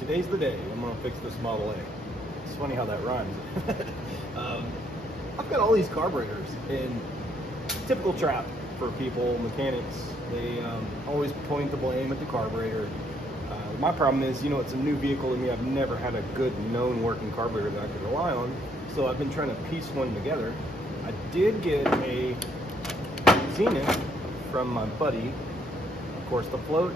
Today's the day. I'm gonna fix this Model A. It's funny how that rhymes. I've got all these carburetors, and typical trap for people, mechanics. They always point the blame at the carburetor. My problem is, it's a new vehicle to me. I've never had a good known working carburetor that I could rely on, so I've been trying to piece one together. I did get a Zenith from my buddy. Of course, the float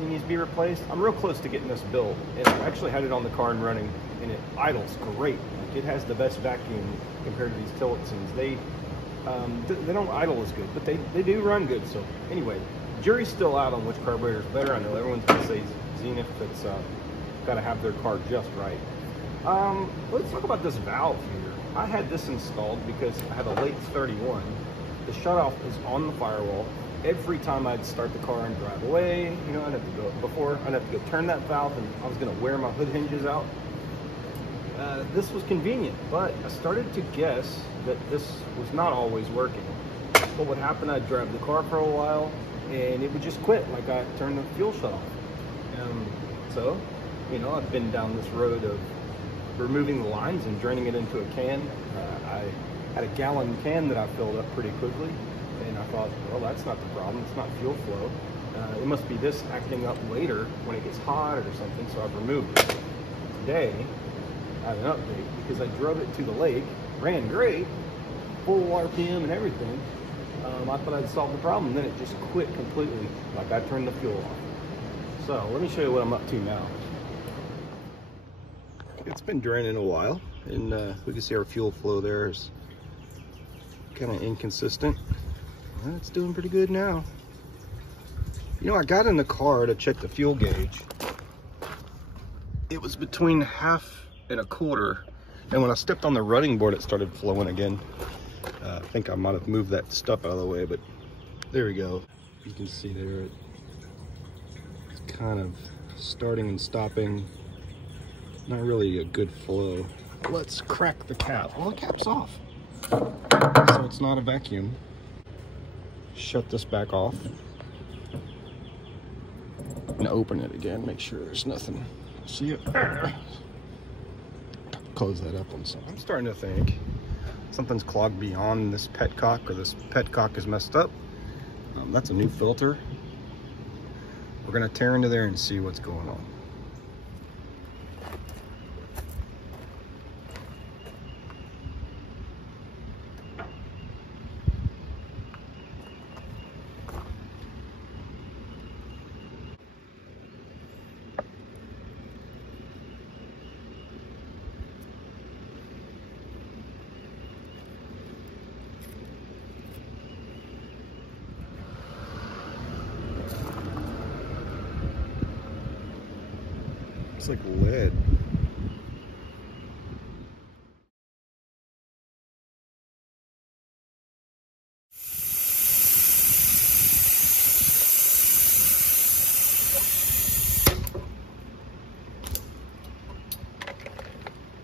needs to be replaced. I'm real close to getting this built, and I actually had it on the car and running, and it idles great. Like, it has the best vacuum compared to these Tillotsons. They don't idle as good, but they do run good. So anyway, jury's still out on which carburetor is better. I know everyone's gonna say Zenith. That's got to have their car just right. Let's talk about this valve here. I had this installed because I had a late 31. The shutoff is on the firewall. Every time I'd start the car and drive away, I'd have to go turn that valve, and I was going to wear my hood hinges out. This was convenient, but I started to guess that this was not always working. What would happen, I'd drive the car for a while, and it would just quit, like I turned the fuel shut off. So, I've been down this road of removing the lines and draining it into a can. I had a gallon can that I filled up pretty quickly, and I thought, well, that's not the problem. It's not fuel flow. It must be this acting up later when it gets hot or something, so I've removed it. Today, I have an update because I drove it to the lake, ran great, full RPM and everything. I thought I'd solved the problem, then it just quit completely, like I turned the fuel off. So let me show you what I'm up to now. It's been draining a while, and we can see our fuel flow there is kind of inconsistent. Well, it's doing pretty good now. I got in the car to check the fuel gauge. It was between 1/2 and 1/4, and when I stepped on the running board, it started flowing again. I think I might have moved that stuff out of the way, but there we go. You can see there it's kind of starting and stopping. Not really a good flow. Let's crack the cap. Well, the cap's off, so it's not a vacuum. Shut this back off and open it again. Make sure there's nothing. See it? Close that up on something. I'm starting to think something's clogged beyond this petcock, or this petcock is messed up. That's a new filter. We're gonna tear into there and see what's going on. It's like lead.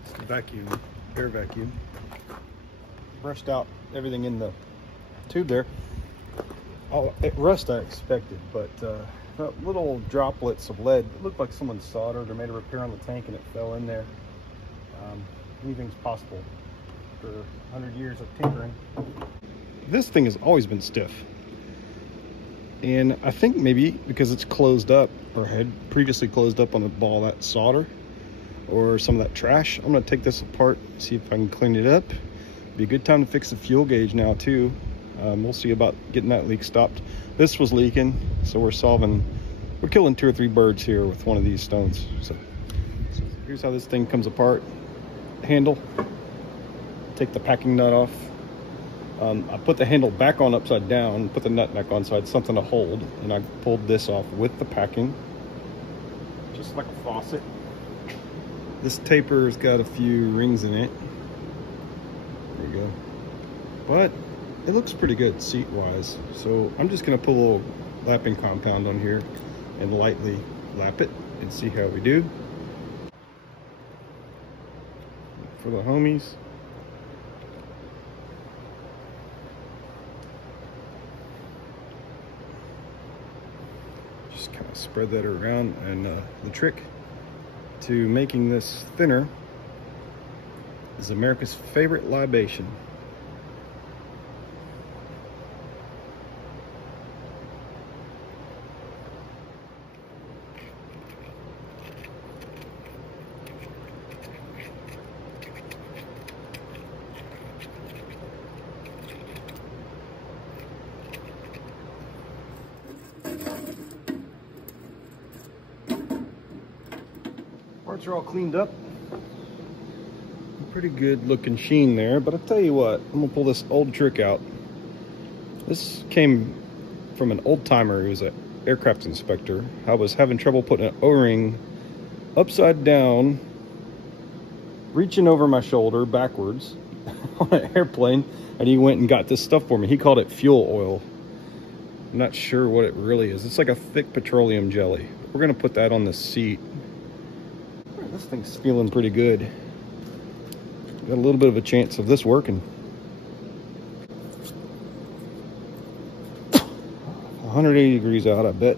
It's the vacuum, air vacuum. Brushed out everything in the tube there. Oh, rust I expected, but little droplets of lead. It looked like someone soldered or made a repair on the tank and it fell in there. Anything's possible for 100 years of tinkering. This thing has always been stiff, and I think maybe because it's closed up, or had previously closed up on the ball, that solder or some of that trash. I'm going to take this apart, see if I can clean it up. Be a good time to fix the fuel gauge now too. We'll see about getting that leak stopped. This was leaking, so we're killing 2 or 3 birds here with one of these stones. So here's how this thing comes apart. Handle, take the packing nut off. I put the handle back on upside down, put the nut back on so I had something to hold, and I pulled this off with the packing, just like a faucet. This taper's got a few rings in it. There you go. But it looks pretty good seat wise, so I'm just gonna put a little lapping compound on here and lightly lap it and see how we do. For the homies, just kind of spread that around. And the trick to making this thinner is America's favorite libation. Parts are all cleaned up. Pretty good looking sheen there, but I'll tell you what, I'm gonna pull this old trick out. This came from an old timer who was an aircraft inspector. I was having trouble putting an O-ring upside down, reaching over my shoulder backwards on an airplane, and he went and got this stuff for me. He called it fuel oil. I'm not sure what it really is. It's like a thick petroleum jelly. We're gonna put that on the seat. This thing's feeling pretty good. Got a little bit of a chance of this working. 180 degrees out, I bet.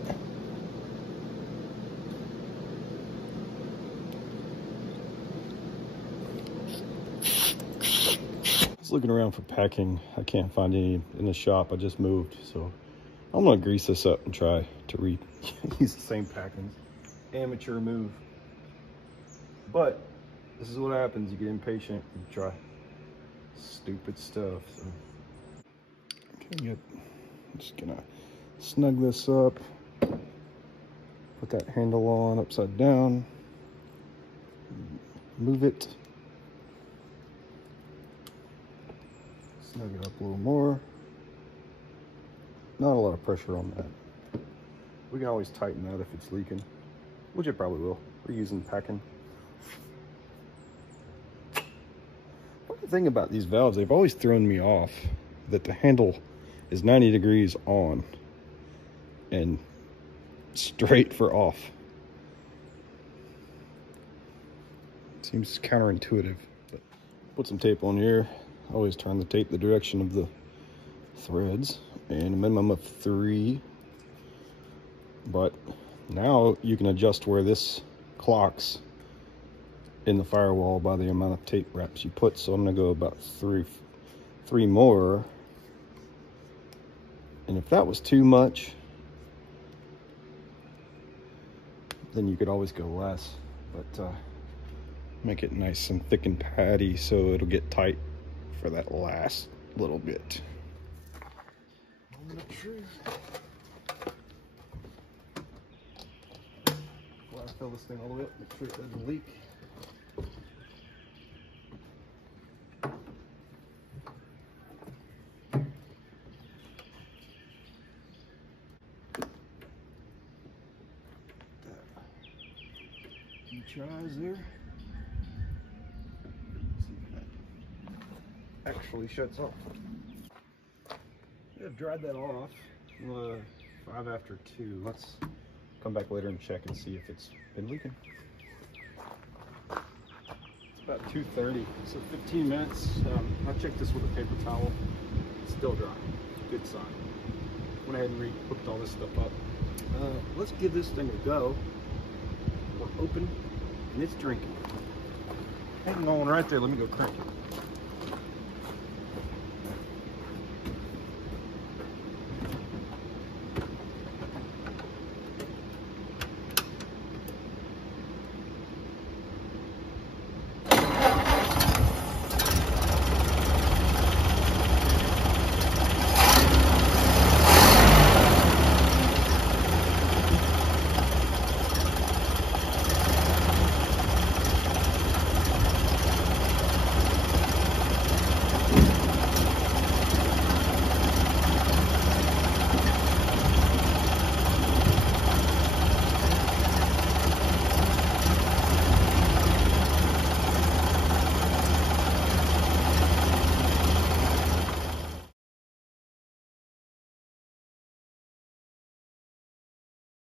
I was looking around for packing. I can't find any in the shop. I just moved, so I'm gonna grease this up and try to use the same packings. Amateur move. But this is what happens. You get impatient and try stupid stuff. So. Okay, good. I'm just gonna snug this up. Put that handle on upside down. Move it. Snug it up a little more. Not a lot of pressure on that. We can always tighten that if it's leaking, which it probably will. We're using packing. The thing about these valves, they've always thrown me off that the handle is 90 degrees on and straight for off. Seems counterintuitive, but put some tape on here. Always turn the tape the direction of the threads, and a minimum of 3. But now you can adjust where this clocks in the firewall by the amount of tape wraps you put. So I'm gonna go about three more, and if that was too much, then you could always go less, but make it nice and thick and patty so it'll get tight for that last little bit. Moment of truth. Well, I fill this thing all the way up, make sure it doesn't leak. Tries there. See if that actually shuts off. I've dried that off. 5 after 2. Let's come back later and check and see if it's been leaking. It's about 2:30, so 15 minutes. I checked this with a paper towel. It's still dry. Good sign. Went ahead and hooked all this stuff up. Let's give this thing a go. We're open. And it's drinking. Hang on right there. Let me go crank it.